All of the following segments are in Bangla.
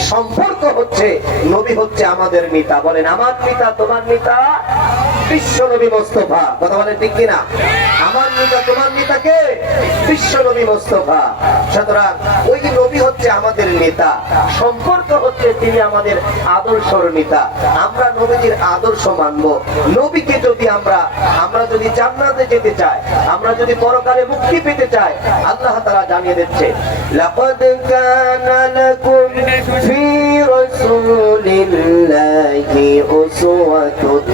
সম্পর্ক হচ্ছে, নবী হচ্ছে আমাদের নেতা। বলেন, আমার নেতা, তোমার নেতা? বিশ্ব নবী মোস্তফা। কথা বলেন ঠিক কিনা? আমার নেতা, তোমার নেতাকে বিশ্ব নবী মোস্তফা। সুতরাং ওই নবী হচ্ছে আমাদের নেতা। সম্পর্ক হচ্ছে তিনি আমাদের আদর্শর নেতা। আমরা নবীজির আদর্শ মানব। নবীকে যদি আমরা আমরা যদি জান্নাতে যেতে চাই, আমরা যদি পরকালে মুক্তি পেতে চাই, আল্লাহ তাআলা জানিয়ে দিচ্ছে, লাকাদ কানা লাকুম ফি রাসূলিল্লাহি উসওয়াতুন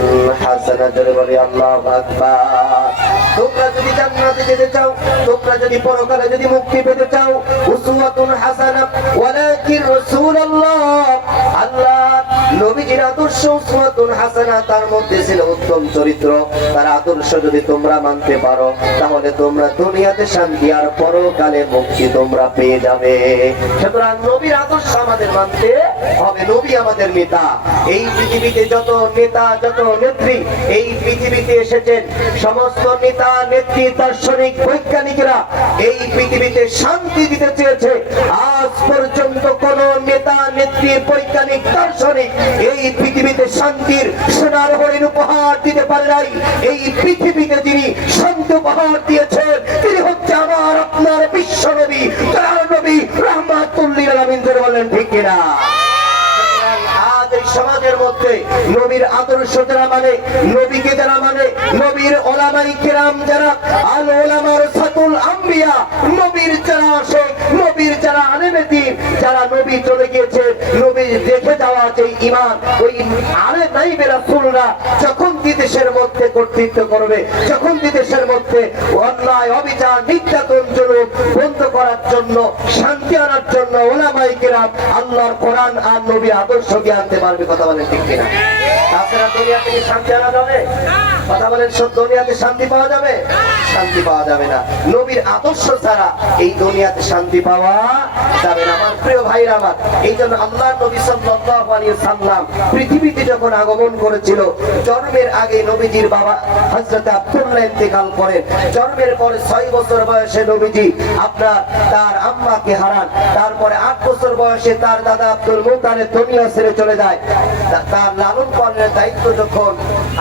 হাসানাহ। জোরে বলি, আল্লাহু আকবার। তোমরা যদি জান্নাতে যেতে চাও, তোমরা যদি পরকালে যদি মুক্তি পেতে চাও, উসওয়াতুন হাসানা আদর্শ উসমাতুন হাসানা, তার মধ্যে ছিল উত্তম চরিত্র। তার আদর্শ যদি তোমরা মানতে পারো, তাহলে তোমরা দুনিয়াতে শান্তি আর পরকালে মুক্তি তোমরা পেয়ে যাবে। সুতরাং নবীর আদর্শ আমাদের মানতে হবে নবী আমাদের নেতা। এই পৃথিবীতে যত নেতা, যত নেত্রী, এই পৃথিবীতে এসেছেন, সমস্ত নেতা, নেত্রী, দার্শনিক, বৈজ্ঞানিকরা এই পৃথিবীতে শান্তি দিতে চেয়েছে। আজ পর্যন্ত কোন নেতা, নেত্রী, বৈজ্ঞানিক, দার্শনিক এই পৃথিবীতে শান্তির সোনার হরিণ উপহার দিতে পারে নাই। এই পৃথিবীতে যিনি শান্তি উপহার দিয়েছেন, তিনি হচ্ছে আমার আপনার বিশ্ব নবী তার নবী রহমাতুল্লিল আলামিন। বলেন ঠিক কিনা? সমাজের মধ্যে নবীর আদর্শ যারা মানে নবীকে যারা মানে নবীর ওলামাই কিরাম যারা, আল ওলামার সাতুল আম্বিয়া, নবীর যারা আসে নবীর যারা আলেমে দিন যারা নবী চলে গিয়েছে, নবী দেখে যাওয়া যে ইমান, ওই আলে নাইবে রাসূলরা যখন বিদেশের মধ্যে কর্তৃত্ব করবে, যখন বিদেশের মধ্যে অন্যায়, অবিচার, নির্যাতন বন্ধ করার জন্য, শান্তি আনার জন্য ওলামাই কেরাম আল্লাহর কোরআন আর নবী আদর্শ আনতে পারবে কথা বলে ঠিক কিনা তাছাড়া দুনিয়া থেকে শান্তি আনা যাবে? কথা বলেন, সব দুনিয়াতে শান্তি পাওয়া যাবে? শান্তি পাওয়া যাবে না। নবীর আদর্শ ছাড়া এই দুনিয়াতে শান্তি পাওয়া যাবে না। আমার প্রিয় ভাইরা আমার, এই জন্য আল্লাহ নবী সাল্লাল্লাহু আলাইহি সাল্লাম পৃথিবীতে যখন আগমন করেছিল, জন্মের আগে নবীজির বাবা হযরত আব্দুল্লাহ ইন্তেকাল করেন। জন্মের পরে 6 বছর বয়সে নবীজি আপনার তার আম্মাকে হারান। তারপরে 8 বছর বয়সে তার দাদা আব্দুল মুতালিব দুনিয়া ছেড়ে চলে যায়। তার লালন পালনের দায়িত্ব যখন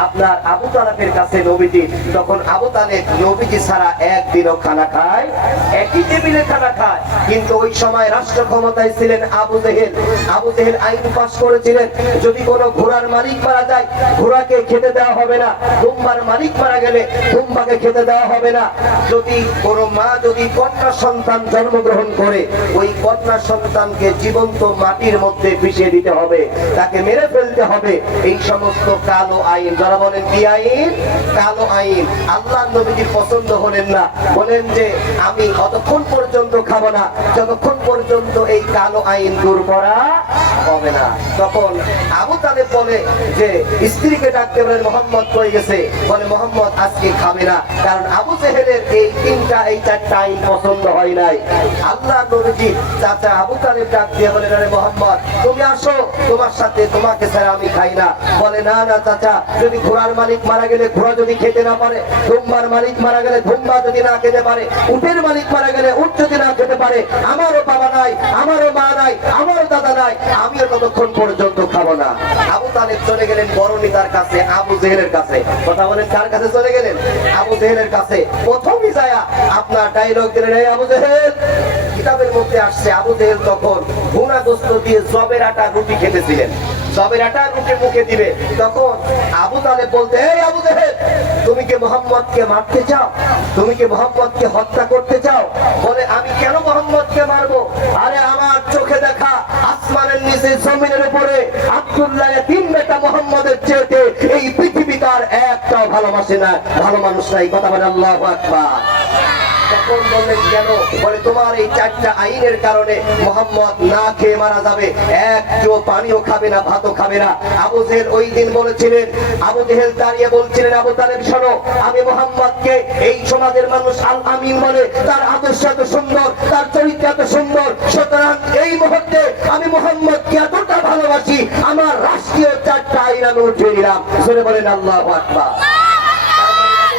আপনার আবু তালেবের কাছে নবীজি, তখন আবু তালেব নবীজি ছাড়া একদিনও খানা খায়, একই টেবিলে খানা খায়। কিন্তু ওই সময় রাষ্ট্র ক্ষমতায় ছিলেন আবু জেহেল। আবু জেহেল আইন পাস করেছিলেন। যদি কোনো ঘোড়ার মালিক মারা যায়, ঘোড়াকে খেতে দেওয়া হবে না। দুম্বার মালিক মারা গেলে দুম্বাকে খেতে দেওয়া হবে না। যদি কোনো মা যদি কন্যা সন্তান জন্মগ্রহণ করে, ওই কন্যা সন্তানকে জীবন্ত মাটির মধ্যে মিশিয়ে দিতে হবে। তাকে মেরে ফেলতে হবে। এই সমস্ত কালো আইন, যারা বলেন কি আইন? কালো আইন। আল্লাহ নবীজির পছন্দ হলেন না। বলেন যে, আমি পর্যন্ত না? যতক্ষণ পর্যন্ত এই কালো আইন দূর করা হবে না। তখন আবু বলে যে, স্ত্রীকে ডাকতে মোহাম্মদ গেছে? বলে, মোহাম্মদ আজকে খাবে না। কারণ আবু এই তিনটা, এই চারটা আইন পছন্দ হয় নাই। আল্লাহ নবীজি চাচা আবু ডাক দিয়ে মোহাম্মদ, তুমি আসো। তোমার সাথে তোমাকে ছাড়া আমি খাই না। বলে, না না, চাচা। যদি ঘোড়ার মালিক মারা গেলে ঘোড়া যদি খেতে না পারে ধুম্বার মালিক মারা গেলে ধুম্বা যদি না খেতে পারে, উটের মালিক মারা গেলে উট যদি না খেতে পারে, আমারও বাবা নাই, আমারও মা নাই, আমারও দাদা নাই, আমিও ততক্ষণ পর্যন্ত খাব না। আবু তালেব চলে গেলেন বড় নেতার কাছে, আবু জেহেলের কাছে। কথা বলেন, কার কাছে চলে গেলেন? আবু জেহেলের কাছে। প্রথমই যায় আপনার ডায়লগ দিলেন আবু জেহেল! কিতাবের মধ্যে আসছে, আবু জেহেল তখন ভুনা গোস্ত দিয়ে জবের আটা রুটি খেতেছিলেন। জবের আটা রুটি মুখে দিবে। তখন আবু তালে বলতে, এই আবু জেহেল তুমি কি মোহাম্মদকে মারতে চাও? তুমি কি মোহাম্মদকে হত্যা করতে চাও? বলে, আমি কেন মোহাম্মদকে মারবো? আরে, আমার চোখে দেখা আসমানের নিচে জমিনের উপরে আব্দুল্লাহ তিন বেটা মোহাম্মদের চেয়েতে এই পৃথিবী তার একটাও ভালোবাসে না। ভালো মানুষ নাই, কথা বলে আল্লাহ আকবার। তখন বললেন কেন? বলে, তোমার এই চারটা আইনের কারণে মোহাম্মদ না খেয়ে মারা যাবে। এক চো পানিও খাবে না, ভাতও খাবে না। আবু জেহেল ওই দিন বলেছিলেন, আবু জেহেল দাঁড়িয়ে বলছিলেন, আবু তালেব, শোনো, আমি মোহাম্মদকে এই সমাজের মানুষ আল আমিন বলে, তার আদর্শ এত সুন্দর, তার চরিত্র এত সুন্দর, সুতরাং এই মুহূর্তে আমি মোহাম্মদকে এতটা ভালোবাসি, আমার রাষ্ট্রীয় চারটা আইন আমি উঠিয়ে নিলাম। বলেন, আল্লাহ আকবার।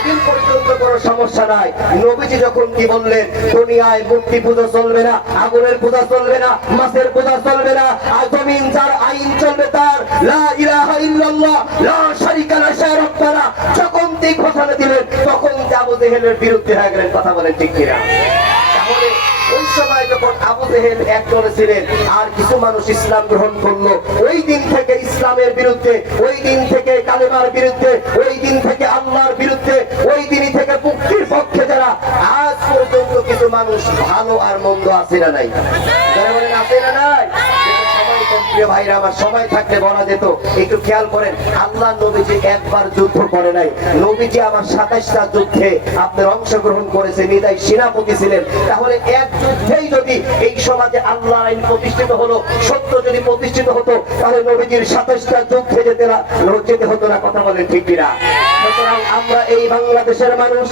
দিন পর্যন্ত কোনো সমস্যা নাই। নবীজি যখন কি বললেন, দুনিয়ায় মূর্তি পূজা চলবে না, আগুনের পূজা চলবে না, মাছের পূজা চলবে না, আর জমিন যার আইন চলবে তার, লা ইলাহা ইল্লাল্লাহ, লা শারিকা লা শারাফানা যখন তিনি ঘোষণা দিলেন, তখন আবু জেহেলের বিরুদ্ধে হয়ে গেলেন, কথা বলেন ঠিক কিনা? সময় যখন আবু জেহেল একজনে ছিলেন, আর কিছু মানুষ ইসলাম গ্রহণ করল, ওই দিন থেকে ইসলামের বিরুদ্ধে, ওই দিন থেকে কালেমার বিরুদ্ধে, ওই দিন থেকে আল্লাহর বিরুদ্ধে, ওই দিনই থেকে মুক্তির পক্ষে যারা, আজ পর্যন্ত কিছু মানুষ ভালো আর মন্দ আছে না নাই যারা বলেন আছে না নাই সবাই কম প্রিয় ভাইরা, আমার সময় থাকলে বলা যেত, একটু খেয়াল করেন, আল্লাহ নবীজি একবার যুদ্ধ করে নাই। নবীজি আমার সাতাশটা যুদ্ধে আপনার অংশগ্রহণ করেছে নিদাই সেনাপতি ছিলেন। তাহলে এক যুদ্ধেই যদি এই সমাজে আল্লাহ আইন প্রতিষ্ঠিত হলো, সত্য যদি প্রতিষ্ঠিত হতো, তাহলে নবীজির সাতাশটা যুদ্ধে যেতে না, যেতে হতো না, কথা বলেন ঠিক কিনা? সুতরাং আমরা এই বাংলাদেশের মানুষ,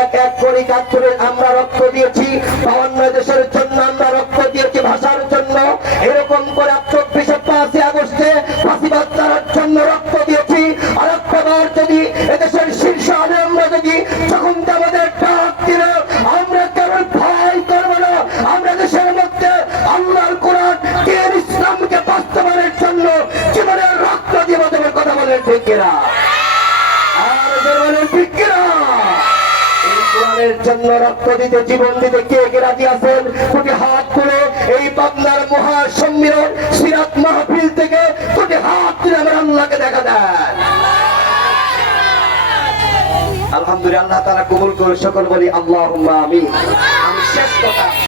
এক এক করে কাজ করে আমরা রক্ত দিয়েছি, বাউন্ন দেশের জন্য আমরা রক্ত দিয়েছি ভাষার জন্য, এরকম করে চব্বিশে পাঁচই আগস্টে ফাঁসিবাদ জন্য রক্ত দিয়েছি। আর যদি এদেশের শীর্ষ আমরা যদি যখন আমাদের ডাক দিল, আমরা কেবল ভয় করব না। আমরা দেশের মধ্যে আল্লাহর কোরআন ইসলামকে জন্য জীবনের রক্ত তোমার কথা বলেন ঠিক জন্য রক্ত দিতে, জীবন দিতে কে কে রাজি আছেন? দুটি হাত তুলে এই পাবনার মহা সম্মিলন সিরাত মাহফিল থেকে দুটি হাত তুলে আমার আল্লাহকে দেখা দেন। আলহামদুলিল্লাহ তারা কবুল করে সকল বলি আল্লাহ আমি শেষ কথা।